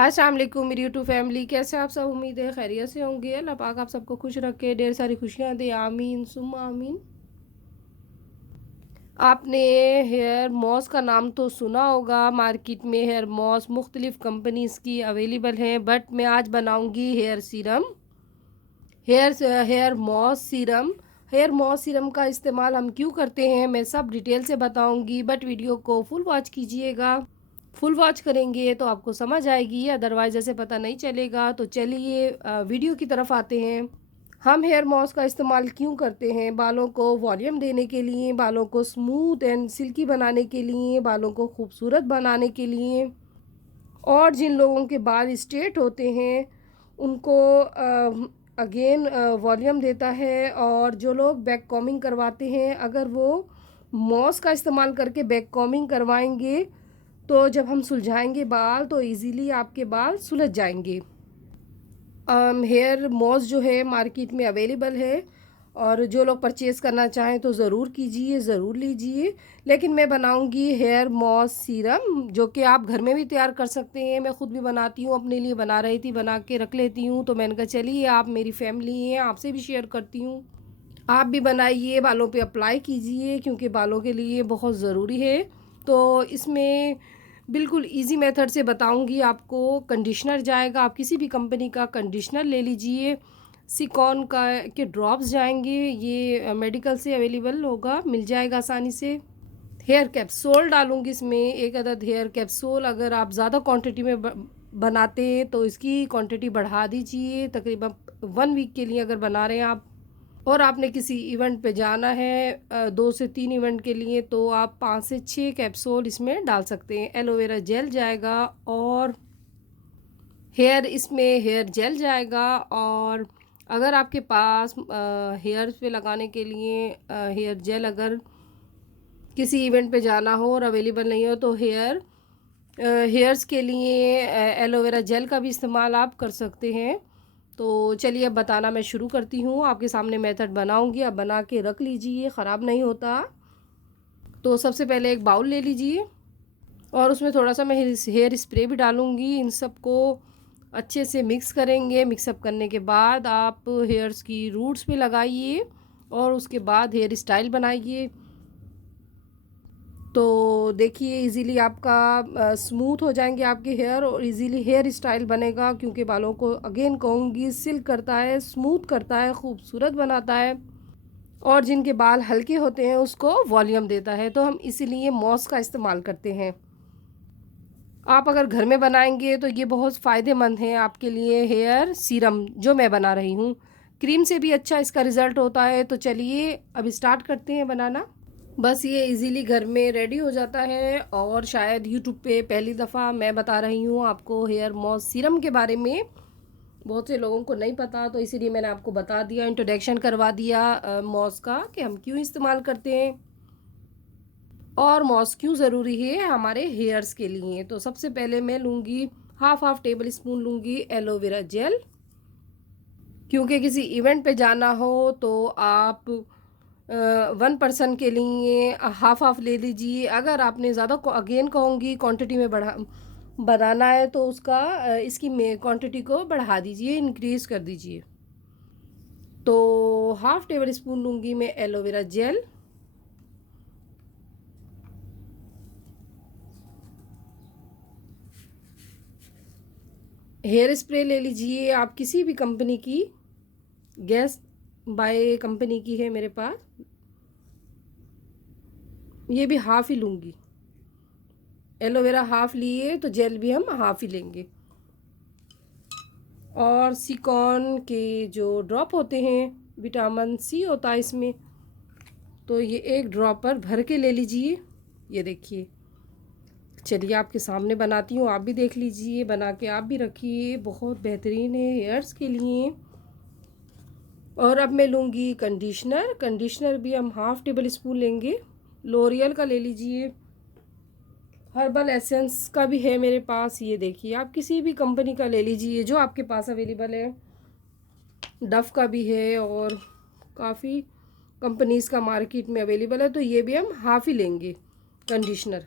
अस्सलाम वालेकुम मेरी यूट्यूब फैमिली, कैसे आप सब? उम्मीद है खैरियत से होंगे। अल्लाह पाक आप सबको खुश रखे, ढेर सारी खुशियाँ दे, आमीन सुम्मा आमीन। आपने हेयर मॉस का नाम तो सुना होगा। मार्केट में हेयर मॉस मुख्तलिफ़ कंपनीज़ की अवेलेबल हैं, बट मैं आज बनाऊंगी hair serum, hair mousse serum. Hair mousse serum का इस्तेमाल हम क्यों करते हैं मैं सब डिटेल से बताऊंगी, बट वीडियो को फुल वॉच कीजिएगा। फुल वॉच करेंगे तो आपको समझ आएगी, अदरवाइज़ ऐसे पता नहीं चलेगा। तो चलिए वीडियो की तरफ आते हैं। हम हेयर मॉस का इस्तेमाल क्यों करते हैं? बालों को वॉल्यूम देने के लिए, बालों को स्मूथ एंड सिल्की बनाने के लिए, बालों को खूबसूरत बनाने के लिए। और जिन लोगों के बाल स्ट्रेट होते हैं उनको अगेन वॉल्यूम देता है। और जो लोग बैक कॉमिंग करवाते हैं, अगर वो मॉस का इस्तेमाल करके बैक कॉमिंग करवाएंगे तो जब हम सुलझाएंगे बाल तो इजीली आपके बाल सुलझ जाएंगे। हेयर मॉस जो है मार्केट में अवेलेबल है, और जो लोग परचेज़ करना चाहें तो ज़रूर कीजिए, ज़रूर लीजिए। लेकिन मैं बनाऊंगी हेयर मॉस सीरम, जो कि आप घर में भी तैयार कर सकते हैं। मैं ख़ुद भी बनाती हूँ, अपने लिए बना रही थी, बना के रख लेती हूँ। तो मैंने कहा चलिए, आप मेरी फैमिली हैं, आपसे भी शेयर करती हूँ। आप भी बनाइए, बालों पे अप्लाई कीजिए, क्योंकि बालों के लिए बहुत ज़रूरी है। तो इसमें बिल्कुल इजी मेथड से बताऊंगी आपको। कंडीशनर जाएगा, आप किसी भी कंपनी का कंडीशनर ले लीजिए। सिकॉन का के ड्रॉप्स जाएंगे, ये मेडिकल से अवेलेबल होगा, मिल जाएगा आसानी से। हेयर कैप्सूल डालूंगी इसमें, एक अदद हेयर कैप्सूल। अगर आप ज़्यादा क्वांटिटी में बनाते हैं तो इसकी क्वांटिटी बढ़ा दीजिए। तकरीबन 1 वीक के लिए अगर बना रहे हैं आप, और आपने किसी इवेंट पे जाना है 2 से 3 इवेंट के लिए, तो आप 5 से 6 कैप्सूल इसमें डाल सकते हैं। एलोवेरा जेल जाएगा, और इसमें हेयर जेल जाएगा। और अगर आपके पास हेयर पे लगाने के लिए हेयर जेल अगर किसी इवेंट पे जाना हो और अवेलेबल नहीं हो, तो हेयर्स के लिए एलोवेरा जेल का भी इस्तेमाल आप कर सकते हैं। तो चलिए अब बताना मैं शुरू करती हूँ। आपके सामने मेथड बनाऊंगी, आप बना के रख लीजिए, ख़राब नहीं होता। तो सबसे पहले एक बाउल ले लीजिए, और उसमें थोड़ा सा मैं हेयर स्प्रे भी डालूंगी। इन सबको अच्छे से मिक्स करेंगे। मिक्सअप करने के बाद आप हेयर्स की रूट्स पे लगाइए, और उसके बाद हेयर स्टाइल बनाइए। तो देखिए, इजीली आपका स्मूथ हो जाएंगे आपके हेयर, और इजीली हेयर स्टाइल बनेगा। क्योंकि बालों को अगेन कहूँगी, सिल्क करता है, स्मूथ करता है, खूबसूरत बनाता है। और जिनके बाल हल्के होते हैं उसको वॉल्यूम देता है। तो हम इसीलिए मॉस का इस्तेमाल करते हैं। आप अगर घर में बनाएंगे तो ये बहुत फ़ायदेमंद है आपके लिए। हेयर सीरम जो मैं बना रही हूँ, क्रीम से भी अच्छा इसका रिज़ल्ट होता है। तो चलिए अब स्टार्ट करते हैं बनाना। बस ये इजीली घर में रेडी हो जाता है, और शायद यूट्यूब पे पहली दफ़ा मैं बता रही हूँ आपको हेयर मॉस सीरम के बारे में। बहुत से लोगों को नहीं पता, तो इसीलिए मैंने आपको बता दिया, इंट्रोडक्शन करवा दिया मॉस का, कि हम क्यों इस्तेमाल करते हैं और मॉस क्यों ज़रूरी है हमारे हेयर्स के लिए। तो सबसे पहले मैं लूँगी हाफ टेबल स्पून लूँगी एलोवेरा जेल। क्योंकि किसी इवेंट पे जाना हो तो आप 1 पर्सन के लिए हाफ ले लीजिए। अगर आपने ज़्यादा अगेन कहूँगी क्वांटिटी में बनाना है तो इसकी क्वांटिटी को बढ़ा दीजिए, इंक्रीज़ कर दीजिए। तो हाफ टेबल स्पून लूँगी मैं एलोवेरा जेल। हेयर स्प्रे ले लीजिए आप किसी भी कंपनी की, गैस बाय कंपनी की है मेरे पास। ये भी हाफ ही लूँगी, एलोवेरा हाफ लिए तो जेल भी हम हाफ ही लेंगे। और सिकॉन के जो ड्रॉप होते हैं, विटामिन सी होता है इसमें, तो ये एक ड्रॉपर भर के ले लीजिए। ये देखिए, चलिए आपके सामने बनाती हूँ, आप भी देख लीजिए, बना के आप भी रखिए, बहुत बेहतरीन है हेयर्स के लिए। और अब मैं लूँगी कंडीशनर। कंडीशनर भी हम हाफ टेबल स्पून लेंगे, लोरियल का ले लीजिए। हर्बल एसेंस का भी है मेरे पास, ये देखिए, आप किसी भी कंपनी का ले लीजिए जो आपके पास अवेलेबल है। डफ का भी है, और काफ़ी कंपनीज़ का मार्केट में अवेलेबल है। तो ये भी हम हाफ ही लेंगे कंडीशनर।